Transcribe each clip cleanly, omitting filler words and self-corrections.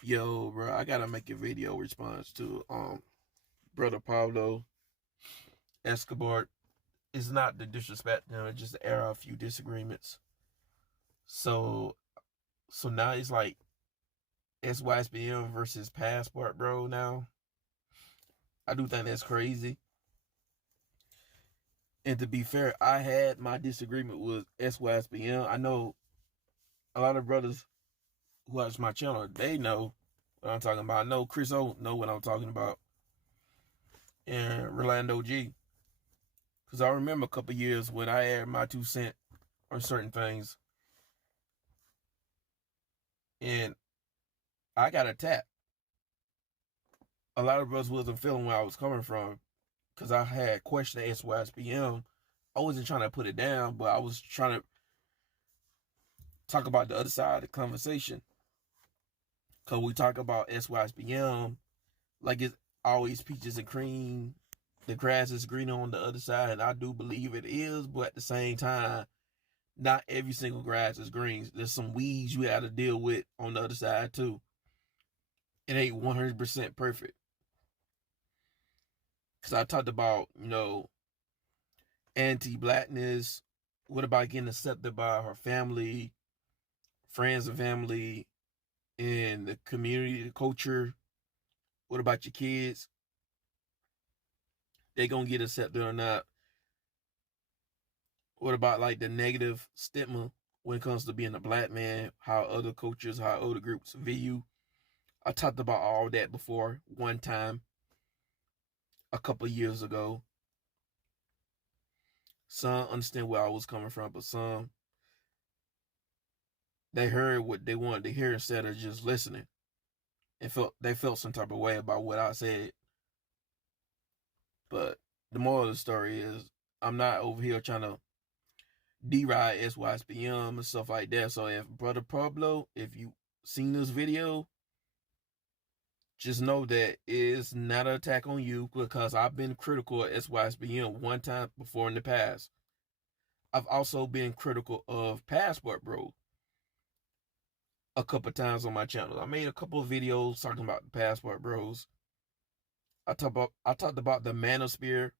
Yo, bro, I gotta make a video response to brother Pablo Escobar. It's not the disrespect, it's just the era of a few disagreements. So so now it's like SYSBM versus Passport, bro. Now I do think that's crazy. And to be fair, I had my disagreement with SYSBM. I know a lot of brothers who watch my channel, they know what I'm talking about. I know Chris O know what I'm talking about, and Rolando G. Because I remember a couple years when I had my 2 cents on certain things, and I got attacked. A lot of brothers wasn't feeling where I was coming from because I had questioned SYSBM. I wasn't trying to put it down, but I was trying to talk about the other side of the conversation. Because we talk about SYSBM like it's always peaches and cream. The grass is greener on the other side, and I do believe it is, but at the same time, not every single grass is green. There's some weeds you have to deal with on the other side too. It ain't 100% perfect. Because I talked about, anti-blackness. What about getting accepted by her family, friends and family, and the community, the culture? What about your kids? They gonna get accepted or not? What about like the negative stigma when it comes to being a black man? How other cultures, how other groups view you? I talked about all that before one time a couple years ago. Some understand where I was coming from, but some they heard what they wanted to hear instead of just listening, and they felt some type of way about what I said. But the moral of the story is I'm not over here trying to deride SYSBM and stuff like that. So if brother Pablo, if you seen this video, just know that it's not an attack on you, because I've been critical of SYSBM one time before in the past. I've also been critical of Passport Bro a couple times on my channel. I made a couple of videos talking about the Passport Bros. I talked about the Manosphere.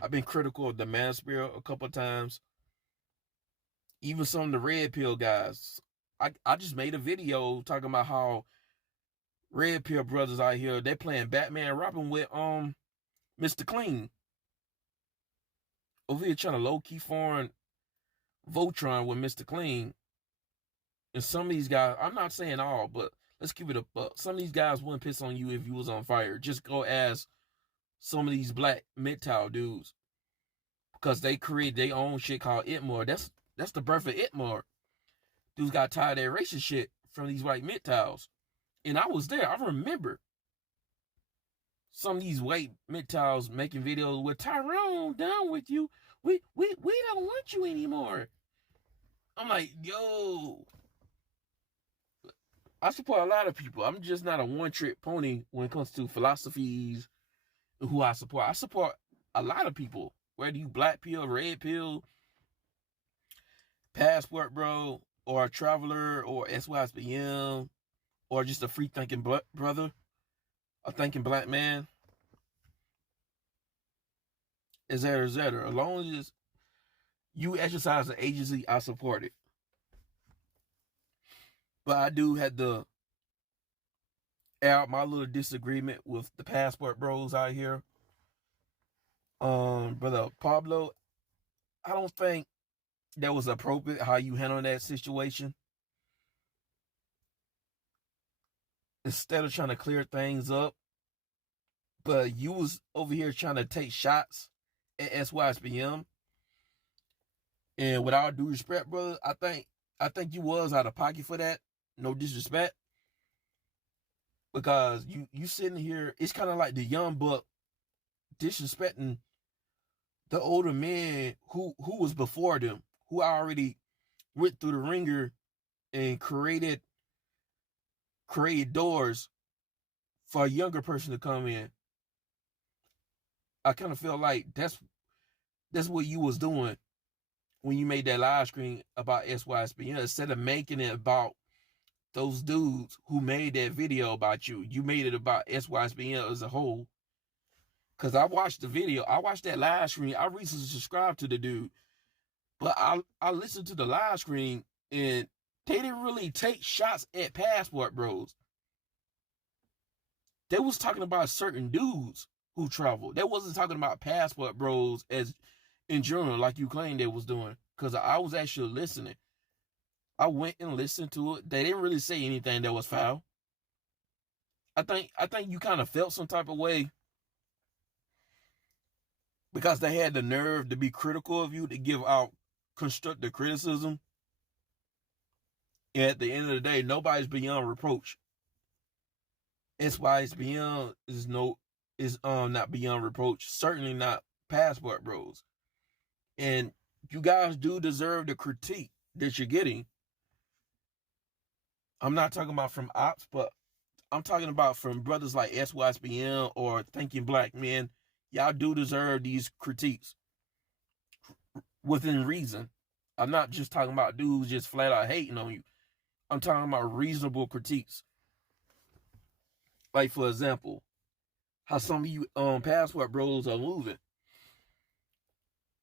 I've been critical of the Manosphere a couple of times. Even some of the Red Pill guys. I just made a video talking about how Red Pill brothers out here, they playing Batman and Robin with Mr. Clean. Over here trying to low-key foreign Voltron with Mr. Clean. And some of these guys, I'm not saying all, but let's keep it up. Some of these guys wouldn't piss on you if you was on fire. Just go ask some of these black MGTOW dudes, because they create their own shit called Itmore. That's the birth of Itmore. Dudes got tired of that racist shit from these white MGTOWs. And I was there. I remember some of these white MGTOWs making videos with Tyrone down with you. We don't want you anymore. I'm like, yo, I support a lot of people. I'm just not a one-trick pony when it comes to philosophies and who I support. I support a lot of people, whether you black pill, red pill, Passport Bro, or a traveler, or SYSBM, or just a free thinking brother, a thinking black man, etc., etc. As long as you exercise the agency, I support it. But I do have to air out my little disagreement with the Passport Bros out here. Brother Pablo, I don't think that was appropriate how you handled that situation. Instead of trying to clear things up, but you was over here trying to take shots at SYSBM. And with all due respect, brother, I think you was out of pocket for that. No disrespect. Because you sitting here, it's kind of like the young buck disrespecting the older men who was before them, who already went through the ringer and created doors for a younger person to come in. I kind of feel like that's what you was doing when you made that live stream about SYSBM. Instead of making it about those dudes who made that video about you. You made it about SYSBM as a whole. Because I watched the video. I watched that live stream. I recently subscribed to the dude. But I listened to the live stream, and they didn't really take shots at Passport Bros. They was talking about certain dudes who traveled. They wasn't talking about Passport Bros as in general, like you claimed they was doing. Because I was actually listening. I went and listened to it. They didn't really say anything that was foul. I think you kind of felt some type of way because they had the nerve to be critical of you, to give out constructive criticism. And at the end of the day, nobody's beyond reproach. SYSBM is not beyond reproach. Certainly not Passport Bros. And you guys do deserve the critique that you're getting. I'm not talking about from ops, but I'm talking about from brothers like SYSBM or Thinking Black Men. Y'all do deserve these critiques within reason. I'm not just talking about dudes just flat out hating on you. I'm talking about reasonable critiques. Like, for example, how some of you Passport Bros are moving.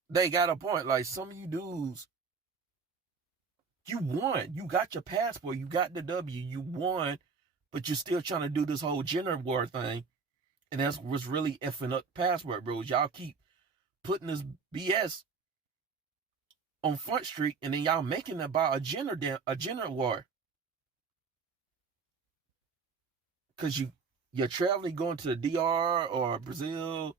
They got a point. Like, some of you dudes, you won. You got your passport. You got the W. You won, but you're still trying to do this whole gender war thing. And that's what's really effing up Passport Bros. Y'all keep putting this BS on Front Street, and then y'all making it about a gender war. Because you're traveling, going to the DR or Brazil,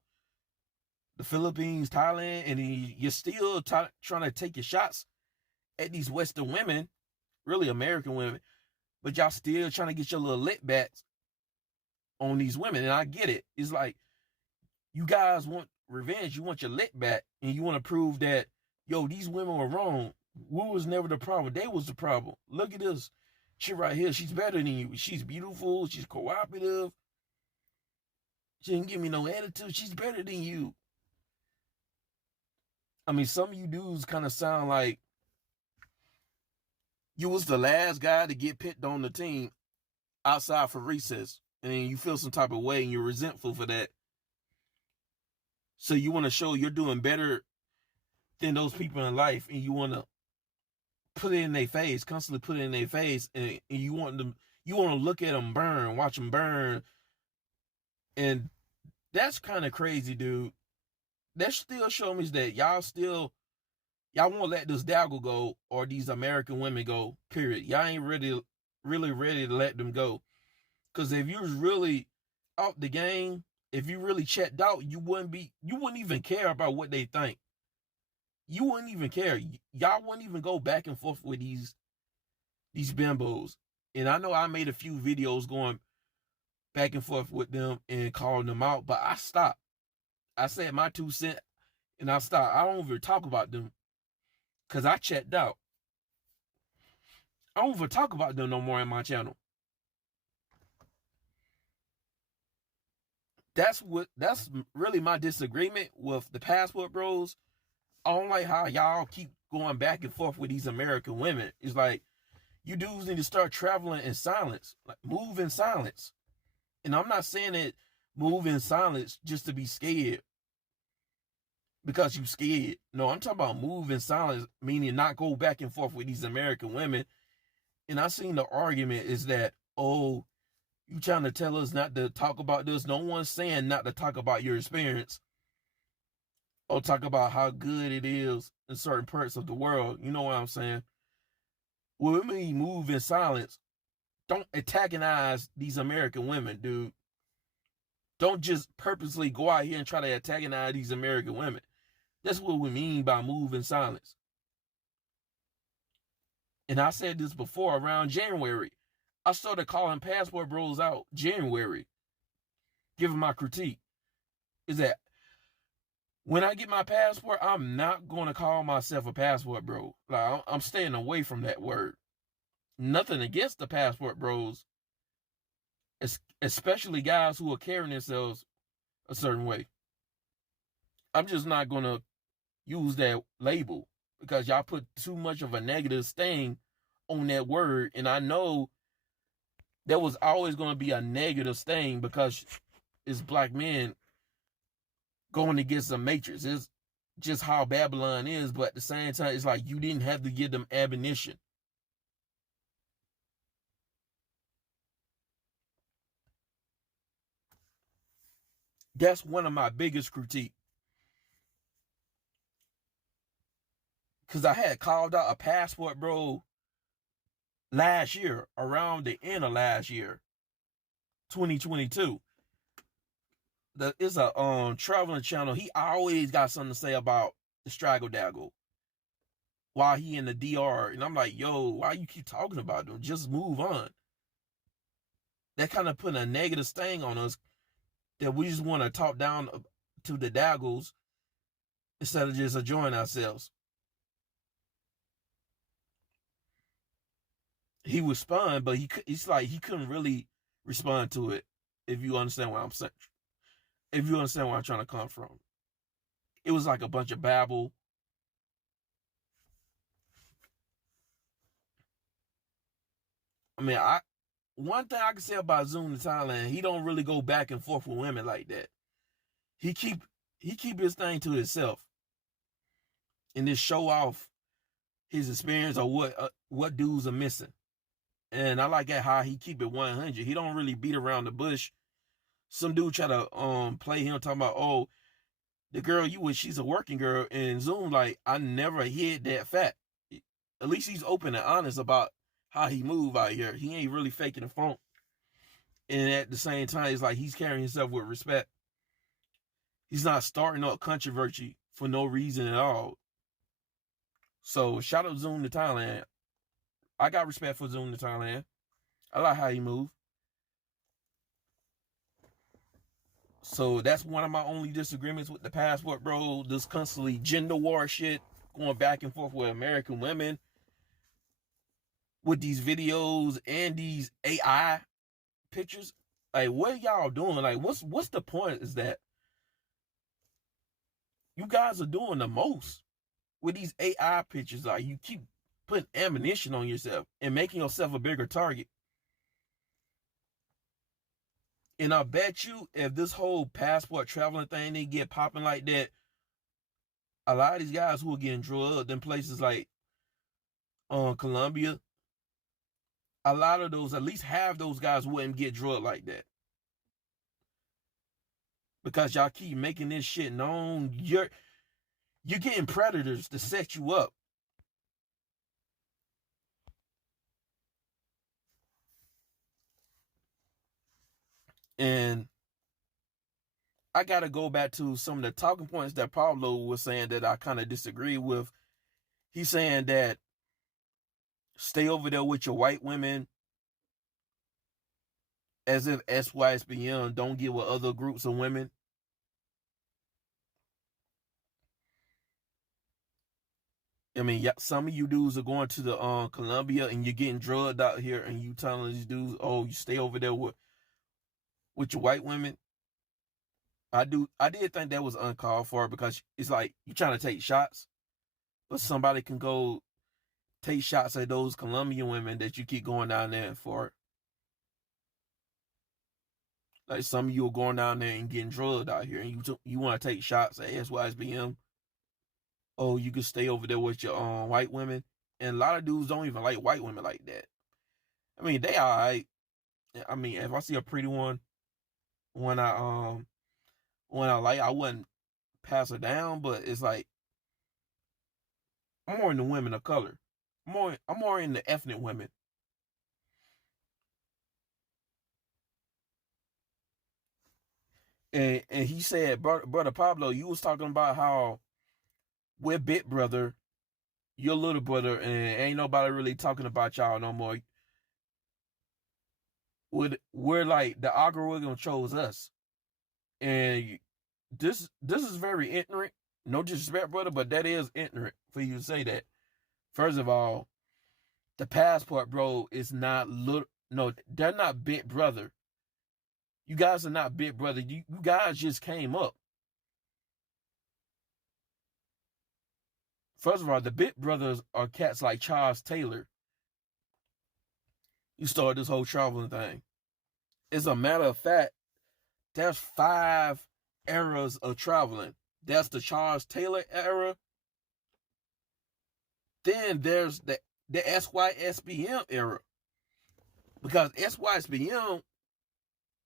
the Philippines, Thailand, and then you're still trying to take your shots at these Western women, really American women, but y'all still trying to get your little lit backs on these women. And I get it. It's like, you guys want revenge. You want your lit back, and you want to prove that, yo, these women were wrong. We was never the problem. They was the problem. Look at this. She right here. She's better than you. She's beautiful. She's cooperative. She didn't give me no attitude. She's better than you. I mean, some of you dudes kind of sound like you was the last guy to get picked on the team outside for recess. And then you feel some type of way and you're resentful for that. So you want to show you're doing better than those people in life, and you want to put it in their face, constantly put it in their face, and you want to look at them burn, watch them burn. And that's kind of crazy, dude. That still shows me that y'all won't let this Daggle go, or these American women go, period. Y'all ain't really ready to let them go. Because if you was really out the game, if you really checked out, you wouldn't even care about what they think. You wouldn't even care. Y'all wouldn't even go back and forth with these bimbos. And I know I made a few videos going back and forth with them and calling them out, but I stopped. I said my 2 cents and I stopped. I don't even talk about them because I checked out. I don't even talk about them no more in my channel. That's really my disagreement with the Passport Bros. I don't like how y'all keep going back and forth with these American women. It's like, you dudes need to start traveling in silence. Like, move in silence. And I'm not saying that move in silence just to be scared because you scared. No, I'm talking about move in silence, meaning not go back and forth with these American women. And I seen the argument is that, oh, you trying to tell us not to talk about this. No one's saying not to talk about your experience or talk about how good it is in certain parts of the world. You know what I'm saying? Well, it means move in silence. Don't antagonize these American women, dude. Don't just purposely go out here and try to antagonize these American women. That's what we mean by move in silence. And I said this before, around January. I started calling Passport Bros out January, giving my critique. Is that when I get my passport, I'm not going to call myself a Passport Bro. Like, I'm staying away from that word. Nothing against the Passport Bros, especially guys who are carrying themselves a certain way. I'm just not going to use that label because y'all put too much of a negative stain on that word. And I know there was always going to be a negative stain because it's black men going against the matrix. It's just how Babylon is, but at the same time, it's like you didn't have to give them ammunition. That's one of my biggest critiques. Because I had called out a passport, bro, last year, around the end of last year, 2022. It's a traveling channel. He always got something to say about the straggle daggle while he in the DR. And I'm like, yo, why you keep talking about them? Just move on. That kind of put a negative stain on us that we just want to talk down to the daggles instead of just enjoying ourselves. He responded, but it's like he couldn't really respond to it. If you understand what I'm saying, if you understand where I'm trying to come from, it was like a bunch of babble. I mean, one thing I can say about Zoom to Thailand, he don't really go back and forth with women like that. He keep his thing to himself, and just show off his experience or what dudes are missing. And I like that how he keep it 100. He don't really beat around the bush. Some dude try to play him talking about, oh, the girl you with, she's a working girl. And Zoom like, I never hid that fact. At least he's open and honest about how he move out here. He ain't really faking the funk. And at the same time, it's like he's carrying himself with respect. He's not starting up controversy for no reason at all. So shout out Zoom to Thailand. I got respect for Zoom to Thailand. I like how he move. So that's one of my only disagreements with the passport, bro. This constantly gender war shit, going back and forth with American women, with these videos and these AI pictures. Like, what are y'all doing? Like, what's the point? Is that you guys are doing the most with these AI pictures? Like, you keep putting ammunition on yourself and making yourself a bigger target. And I bet you, if this whole passport traveling thing they get popping like that, a lot of these guys who are getting drugged in places like Colombia, a lot of those, at least half those guys wouldn't get drugged like that. Because y'all keep making this shit known. You're getting predators to set you up. And I got to go back to some of the talking points that Pablo was saying that I kind of disagree with. He's saying that stay over there with your white women, as if SYSBM don't get with other groups of women. I mean, some of you dudes are going to the Colombia and you're getting drugged out here, and you telling these dudes, oh, you stay over there with your white women. I did think that was uncalled for, because it's like you're trying to take shots, but somebody can go take shots at those Colombian women that you keep going down there for. Like, some of you are going down there and getting drugged out here, and you want to take shots at SYSBM. Oh, you can stay over there with your white women. And a lot of dudes don't even like white women like that. I mean, they all right. I mean, if I see a pretty one, when I like, I wouldn't pass her down. But it's like, I'm more into women of color. I'm more into ethnic women. And he said, brother Pablo, you was talking about how we're big brother, your little brother, and ain't nobody really talking about y'all no more. We're like, the algorithm chose us. And this is very ignorant. No disrespect, brother, but that is ignorant for you to say that. First of all, the passport, bro, is not little. No, they're not big brother. You guys are not big brother. You guys just came up. First of all, the big brothers are cats like Charles Taylor. You started this whole traveling thing. As a matter of fact, there's 5 eras of traveling. That's the Charles Taylor era. Then there's the SYSBM era. Because SYSBM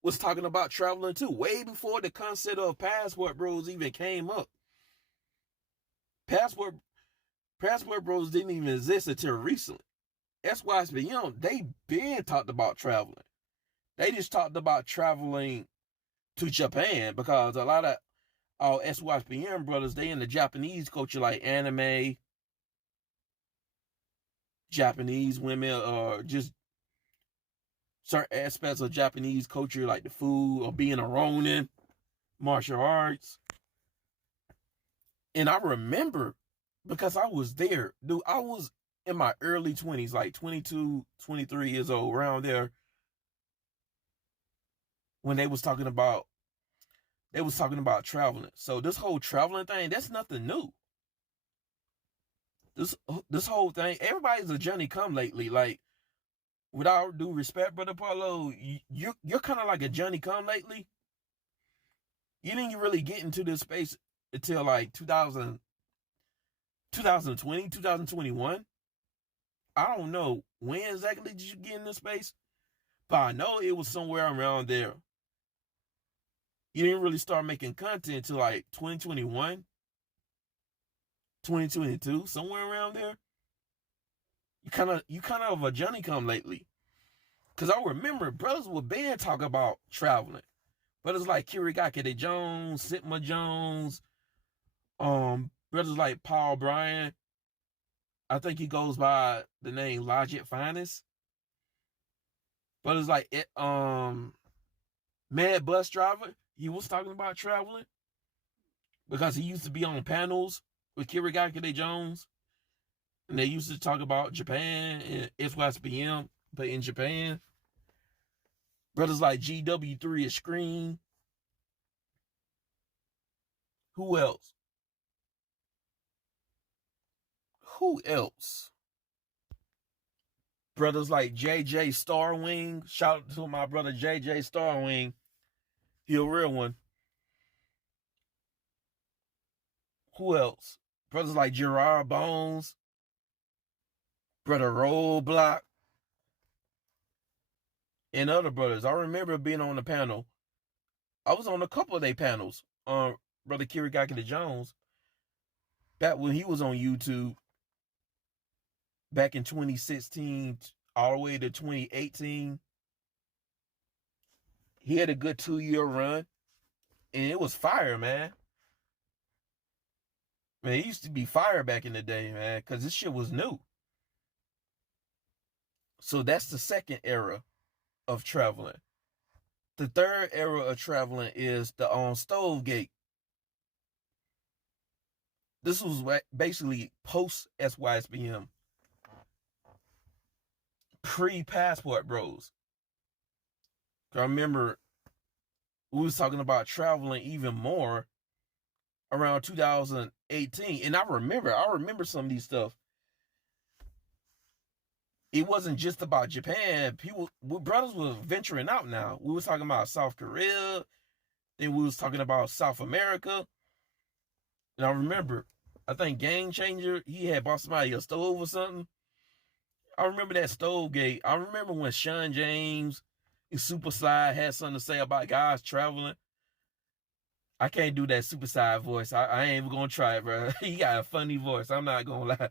was talking about traveling too, way before the concept of Passport Bros even came up. Passport Bros didn't even exist until recently. SYSBM, they been talked about traveling. They just talked about traveling to Japan because a lot of our SYSBM brothers, they in the Japanese culture, like anime, Japanese women, or just certain aspects of Japanese culture, like the food or being a Ronin, martial arts. And I remember, because I was there, dude, I was in my early 20s, like 22, 23 years old, around there, when they was talking about traveling. So this whole traveling thing, that's nothing new. This whole thing, everybody's a Johnny come lately. Like, without due respect, Brother Paulo, you're kind of like a Johnny come lately. You didn't really get into this space until like 2020, 2021. I don't know when exactly did you get in this space, but I know it was somewhere around there. You didn't really start making content until like 2021, 2022, somewhere around there. You kind of a Johnny come lately. Cause I remember brothers with band talk about traveling. Brothers like Kirigakide Jones, Sitma Jones, brothers like Paul Bryan. I think he goes by the name Logic Finest. Brothers like Mad Bus Driver, he was talking about traveling because he used to be on panels with Kirigakide Jones. And they used to talk about Japan and SYSBM, but in Japan. Brothers like GW3 Screen. Who else? Brothers like JJ Starwing. Shout out to my brother JJ Starwing. He a real one. Who else? Brothers like Gerard Bones. Brother Roadblock. And other brothers. I remember being on the panel. I was on a couple of their panels. Brother Kirigakide Jones. Back when he was on YouTube. Back in 2016 all the way to 2018. He had a good 2-year run. And it was fire, man. Man, it used to be fire back in the day, man, because this shit was new. So that's the second era of traveling. The third era of traveling is the Stovegate. This was basically post SYSBM, pre-Passport Bros. I remember we was talking about traveling even more around 2018, and I remember some of these stuff. It wasn't just about Japan. Brothers were venturing out now. We was talking about South Korea, then we was talking about South America. And I remember, I think Game Changer, he had bought somebody a stove or something. I remember that stove gate. I remember when Sean James and Super Slide had something to say about guys traveling. I can't do that Super Slide voice. I ain't even gonna try it, bro. He got a funny voice. I'm not gonna lie.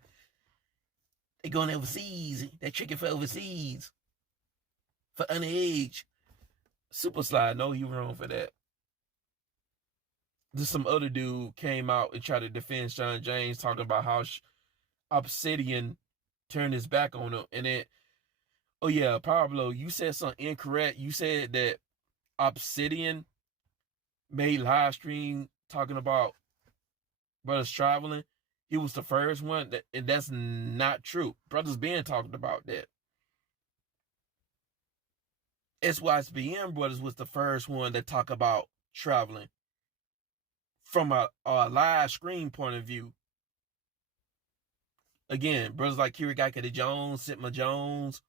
They going overseas. They're tricking for overseas. For underage. Super Slide, no, he wrong for that. Just some other dude came out and tried to defend Sean James, talking about how Obsidian turned his back on him. And then, oh yeah, Pablo, you said something incorrect. You said that Obsidian made live stream talking about brothers traveling. He was the first one, and that's not true. Brothers been talking about that. SYSBM Brothers was the first one that talk about traveling from a live screen point of view. Again, brothers like Kirigakide Jones, Sitma Jones,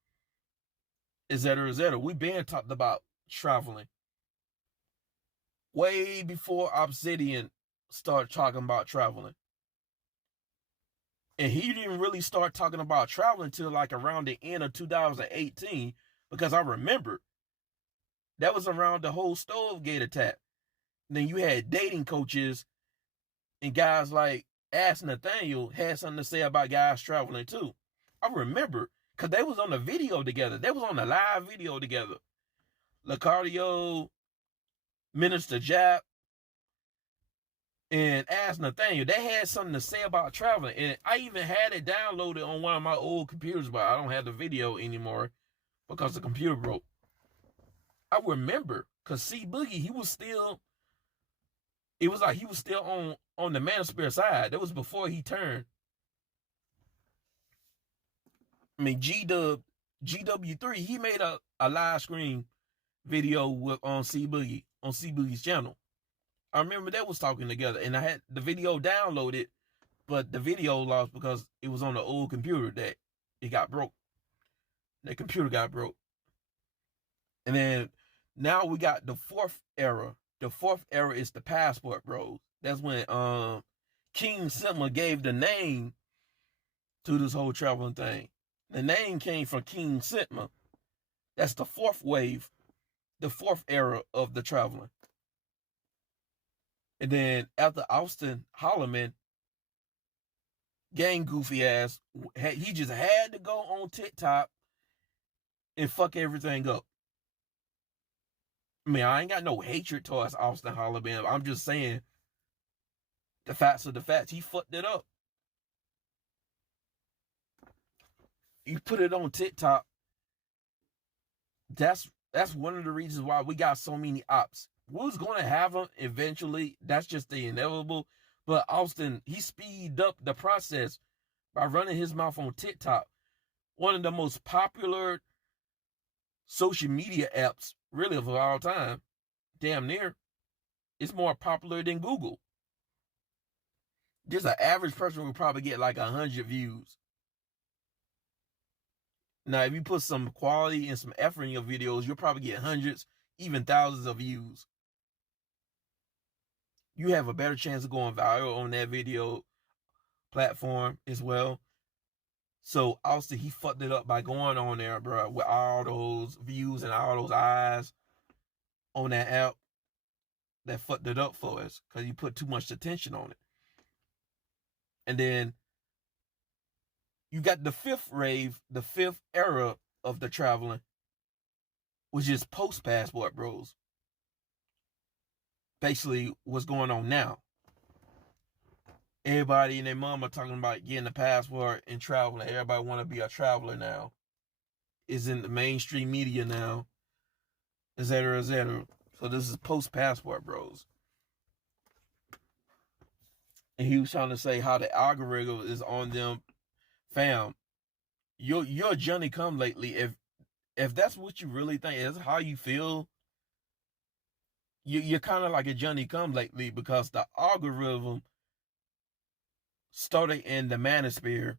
etc., etc. We been talked about traveling way before Obsidian started talking about traveling. And he didn't really start talking about traveling until like around the end of 2018, because I remember that was around the whole Stovegate attack. And then you had dating coaches and guys like Ask Nathaniel had something to say about guys traveling too. I remember because they was on the video together. They was on the live video together. Lacardio, Minister Jap, and Ask Nathaniel. They had something to say about traveling. And I even had it downloaded on one of my old computers, but I don't have the video anymore because the computer broke. I remember because C Boogie, he was still, it was like he was still on the Manosphere side. That was before he turned. I mean, GW3, he made a live stream video on C Boogie's channel. I remember they was talking together, and I had the video downloaded, but the video lost because it was on the old computer that it got broke. The computer got broke. And then now we got the fourth era. The fourth era is the Passport Bros. That's when King Sigma gave the name to this whole traveling thing. The name came from King Sigma. That's the fourth wave, the fourth era of the traveling. And then after Austin Holloman, gang goofy ass, he just had to go on TikTok and fuck everything up. I mean, I ain't got no hatred towards Austin Holloman. I'm just saying the facts are the facts. He fucked it up. You put it on TikTok. That's one of the reasons why we got so many ops. We was going to have them eventually. That's just the inevitable. But Austin, he speeded up the process by running his mouth on TikTok. One of the most popular social media apps, really, of all time. Damn near. It's more popular than Google. Just an average person would probably get like 100 views. Now, if you put some quality and some effort in your videos, you'll probably get hundreds, even thousands of views. You have a better chance of going viral on that video platform as well. So, Austin, he fucked it up by going on there, bro, with all those views and all those eyes on that app. That fucked it up for us because you put too much attention on it. And then you got the fifth rave, the fifth era of the traveling, which is post Passport Bros. Basically, what's going on now? Everybody and their mama talking about getting the passport and traveling. Everybody want to be a traveler now. Is in the mainstream media now, etc., etc. So this is post Passport Bros. And he was trying to say how the algorithm is on them. Fam, you're Johnny come lately. If that's what you really think is how you feel, you're kind of like a Johnny come lately, because the algorithm started in the Manosphere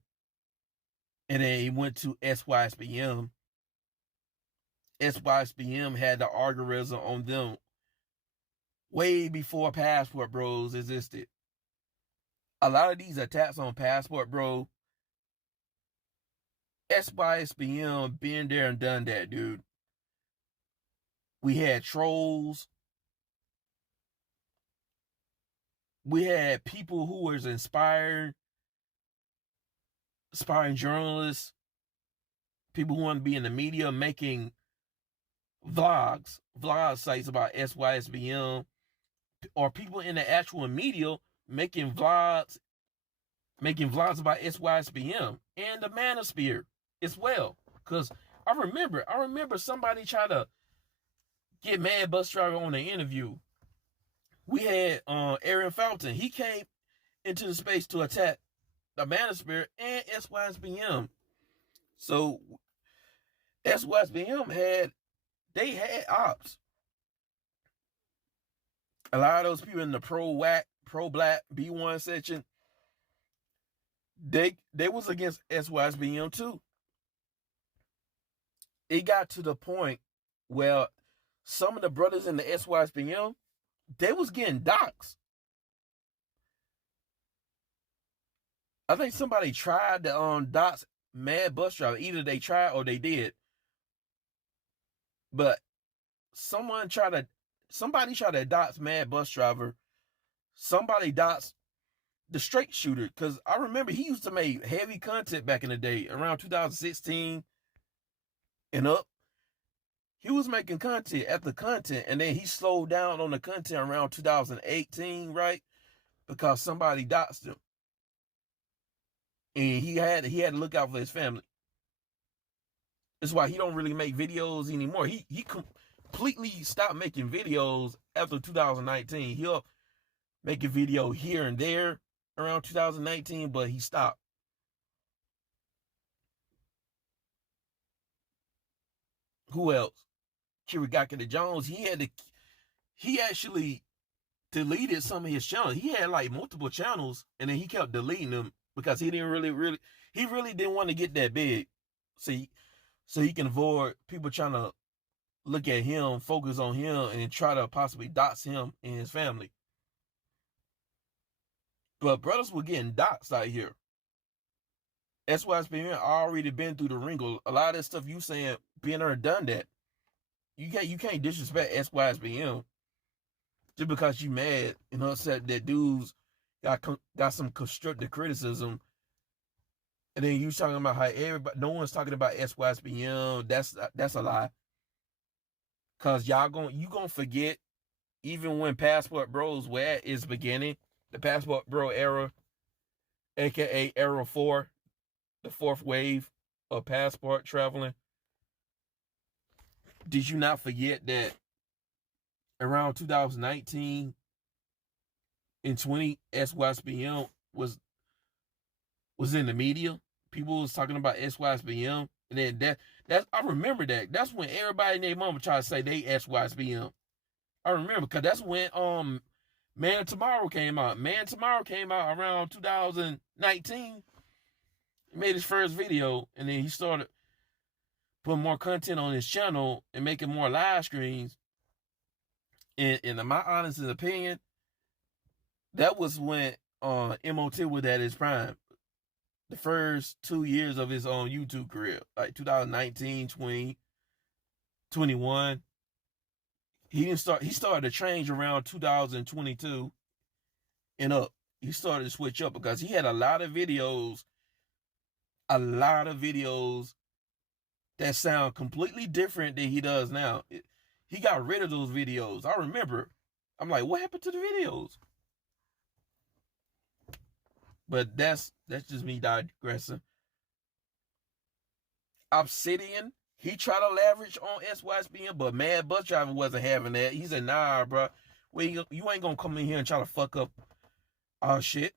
and then it went to SYSBM. SYSBM had the algorithm on them way before Passport Bros existed. A lot of these attacks on Passport Bro, SYSBM been there and done that, dude. We had trolls. We had people who was inspiring journalists, people who want to be in the media making vlog sites about SYSBM, or people in the actual media making vlogs about SYSBM and the Manosphere as well. Because I remember somebody tried to get Mad Bus Driver on the interview. We had Aaron Fountain. He came into the space to attack the Manosphere and SYSBM. So SYSBM had ops. A lot of those people in the pro-black B1 section, they was against SYSBM too. it got to the point where some of the brothers in the SYSBM, they was getting doxxed. I think somebody tried to dox Mad Bus Driver. Either they tried or they did. But somebody tried to dox Mad Bus Driver. Somebody doxed the Straight Shooter, because I remember he used to make heavy content back in the day, around 2016 and up. He was making content after content, and then he slowed down on the content around 2018, right? Because somebody doxed him, and he had to look out for his family. That's why he don't really make videos anymore. He completely stopped making videos after 2019. He'll make a video here and there around 2019, but he stopped. Who else? Kirigaki Jones. He actually deleted some of his channels. He had like multiple channels, and then he kept deleting them because he didn't really didn't want to get that big. So he can avoid people trying to look at him, focus on him, and try to possibly dox him and his family. But brothers were getting doxed out here. SYSBM already been through the wringer. A lot of that stuff you saying, been there, done that. You can't disrespect SYSBM just because you mad and upset that dudes got some constructive criticism, and then you talking about how no one's talking about SYSBM. That's a lie. Cause you gonna forget, even when Passport Bros were at its beginning, the Passport Bro era, aka Era 4, the fourth wave of passport traveling. Did you not forget that around 2019 and 20, SYSBM was in the media? People was talking about SYSBM, and then that I remember that. That's when everybody and their mama tried to say they SYSBM. I remember, because that's when Man Tomorrow came out. Man Tomorrow came out around 2019. He made his first video, and then he started putting more content on his channel and making more live streams. And in my honest opinion, that was when MOT was at his prime. The first 2 years of his YouTube career, like 2019, 20, 21. He started to change around 2022 and up. He started to switch up because he had a lot of videos that sound completely different than he does now. He got rid of those videos. I remember. I'm like, what happened to the videos? But that's just me digressing. Obsidian, he tried to leverage on SYSBM, but Mad Bus Driver wasn't having that. He said, nah, bro. You ain't gonna come in here and try to fuck up our shit.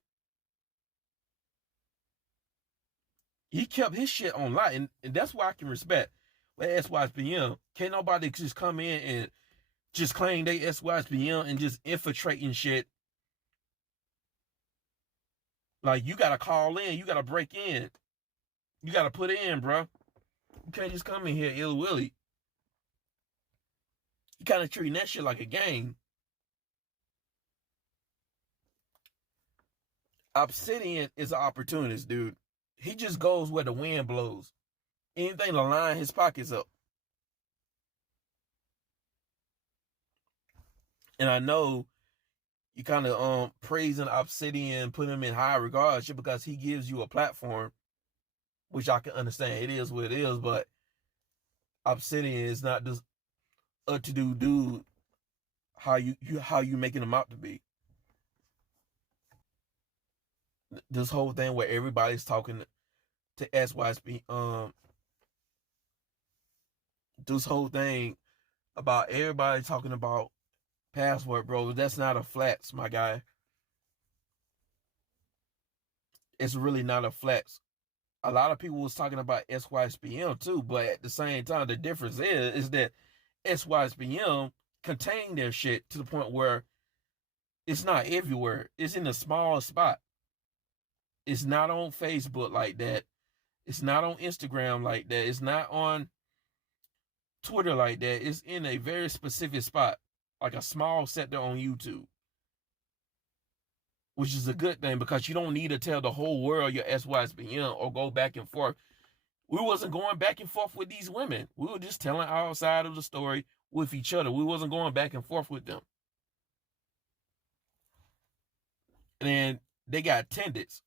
He kept his shit online, and that's why I can respect with SYSBM. Can't nobody just come in and just claim they SYSBM and just infiltrating shit. Like, you gotta call in, you gotta break in, you gotta put in, bro. You can't just come in here ill-willy. You kind of treating that shit like a game. Obsidian is an opportunist, dude. He just goes where the wind blows. Anything to line his pockets up. And I know you kind of praising Obsidian, put him in high regard just because he gives you a platform, which I can understand. It is what it is, but Obsidian is not just a to-do dude how you making him out to be. This whole thing where everybody's talking to SYSB, this whole thing about everybody talking about Passport Bros, that's not a flex, my guy. It's really not a flex. A lot of people was talking about SYSBM too, but at the same time, the difference is that SYSBM contain their shit to the point where it's not everywhere. It's in a small spot. It's not on Facebook like that. It's not on Instagram like that. It's not on Twitter like that. It's in a very specific spot, like a small sector on YouTube, which is a good thing because you don't need to tell the whole world your SYSBM or go back and forth. We wasn't going back and forth with these women. We were just telling our side of the story with each other. We wasn't going back and forth with them. And then they got attendance.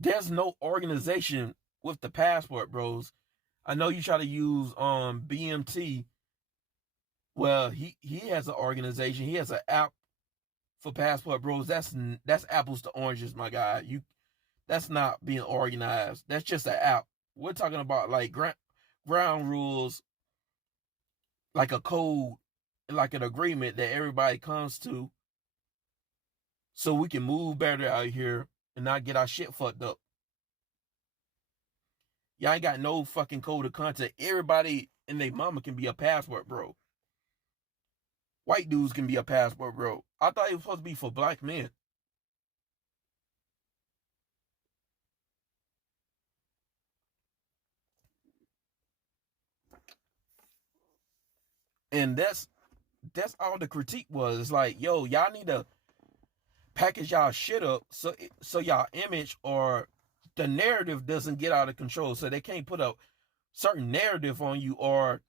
There's no organization with the passport bros. I know you try to use BMT. Well, he has an organization. He has an app for passport bros. That's apples to oranges, my guy. That's not being organized. That's just an app. We're talking about like ground rules, like a code, like an agreement that everybody comes to, so we can move better out here and not get our shit fucked up. Y'all ain't got no fucking code of conduct. Everybody and their mama can be a passport bro. White dudes can be a passport bro. I thought it was supposed to be for black men. And that's all the critique was. It's like, yo, y'all need to package y'all shit up so y'all image or the narrative doesn't get out of control. So they can't put a certain narrative on you, or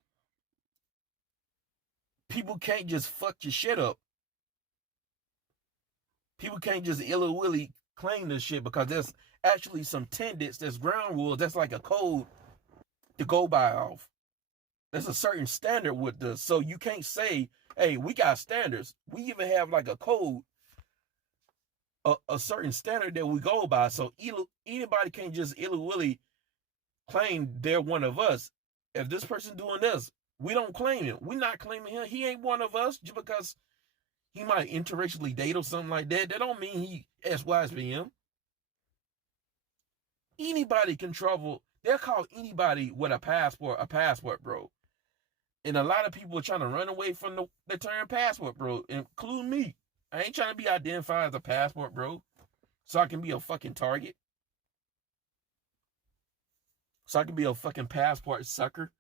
people can't just fuck your shit up. People can't just illy-willy claim this shit because there's actually some tenets, there's ground rules, that's like a code to go by off. There's a certain standard with this. So you can't say, hey, we got standards. We even have like a code, a certain standard that we go by. So anybody can't just illy-willy claim they're one of us. If this person doing this, we don't claim him. We're not claiming him. He ain't one of us just because he might interracially date or something like that. That don't mean he SYSBM. Anybody can travel. They'll call anybody with a passport bro. And a lot of people are trying to run away from the term passport bro, including me. I ain't trying to be identified as a passport bro so I can be a fucking target. So I can be a fucking passport sucker.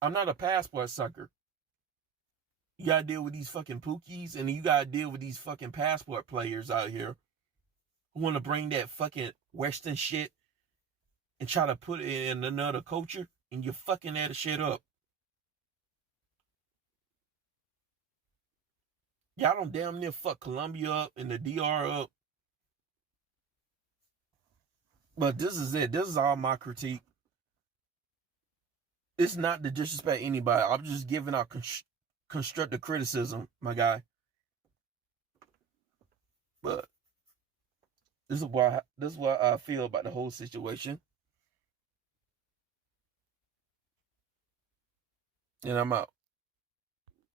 I'm not a passport sucker. You gotta deal with these fucking pookies, and you gotta deal with these fucking passport players out here who want to bring that fucking Western shit and try to put it in another culture, and you're fucking that shit up. Y'all don't damn near fuck Colombia up and the DR up. But this is it. This is all my critique. It's not to disrespect anybody. I'm just giving out constructive criticism, my guy. But this is what I feel about the whole situation. And I'm out.